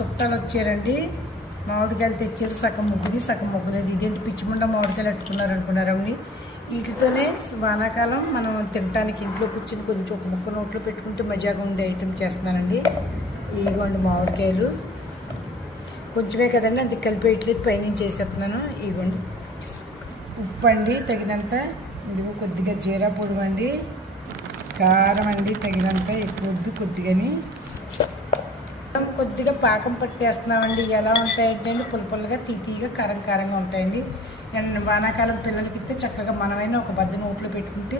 చుట్టాలు వచ్చారండి. మామిడికాయలు తెచ్చారు సగం ముగ్గుది సగం ముగ్గులేదు. ఇదేంటి పిచ్చిముండ మామిడికాయలు పెట్టుకున్నారు అనుకున్నారండి వీటితోనే వానాకాలం మనం తినడానికి ఇంట్లో కూర్చొని కొంచెం ఒక ముక్క నోట్లో పెట్టుకుంటే మజాగా ఉండే ఐటెం చేస్తున్నానండి. ఇదిగోండి మామిడికాయలు. కొంచెమే కదండి అది కలిపేయట్లేదు పైనుంచి వేసేస్తున్నాను ఇదిగోండి. ఉప్పు అండి తగినంత. ఇదిగో కొద్దిగా జీరా పొడి అండి కారం అండి తగినంత. ఎక్కువ వద్దు కొద్దిగాని. కొద్దిగా పాకం పట్టేస్తున్నామండి. ఎలా ఉంటాయంటే అండి పుల్ల పుల్లగా తీతీగా కారం కారంగా ఉంటాయండి. అండ్ వానాకాలం పిల్లలకి ఇస్తే చక్కగా మనమైనా ఒక బద్ద నోట్లో పెట్టుకుంటే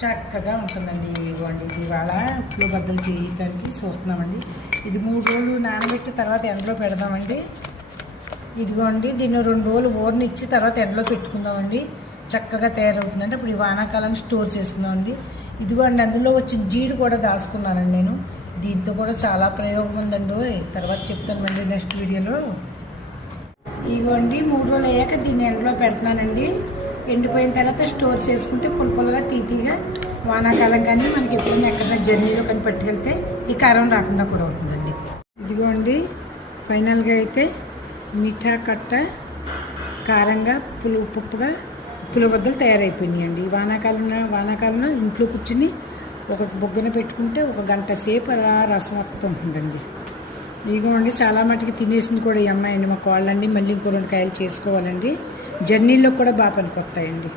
చక్కగా ఉంటుందండి. ఇవ్వండి ఇది ఇవాళ ఉప్పులో బద్దలు చేయటానికి చూస్తున్నామండి. ఇది మూడు రోజులు నానబెట్టి తర్వాత ఎండలో పెడదామండి. ఇదిగోండి దీన్ని రెండు రోజులు ఓర్నిచ్చి తర్వాత ఎండలో పెట్టుకుందామండి. చక్కగా తయారవుతుందండి. ఇప్పుడు ఈ వానాకాలాన్ని స్టోర్ చేసుకుందామండి. ఇదిగోండి అందులో వచ్చిన జీడి కూడా దాచుకున్నానండి నేను. దీంతో కూడా చాలా ప్రయోగం ఉందండి తర్వాత చెప్తాను మళ్ళీ నెక్స్ట్ వీడియోలో ఇవ్వండి మూడు రోజులు అయ్యాక దీన్ని ఎండలో పెడుతున్నానండి. ఎండిపోయిన తర్వాత స్టోర్ చేసుకుంటే పులుపులుగా తీతీగా వానాకాలం కానీ మనకి ఎప్పుడైనా ఎక్కడైనా జర్నీలో కానీ పట్టుకెళ్తే ఈ కారం రాకుండా కూడా ఉంటుందండి ఇదిగోండి ఫైనల్గా అయితే మిఠా కట్ట కారంగా పులు ఉప్పుగా ఉప్పుల తయారైపోయినాయండి. వానాకాలంలో వానాకాలంలో ఇంట్లో కూర్చుని ఒక బొగ్గన పెట్టుకుంటే ఒక గంట సేపు అలా రసం వస్తూ ఉంటుందండి. ఇదిగోండి చాలా మటుకి తినేసింది కూడా ఈ అమ్మాయి అండి. మా కోళ్ళండి మళ్ళీ ఇంకో రెండు కాయలు చేసుకోవాలండి. జర్నీలో కూడా బాగా పనికొస్తాయండి.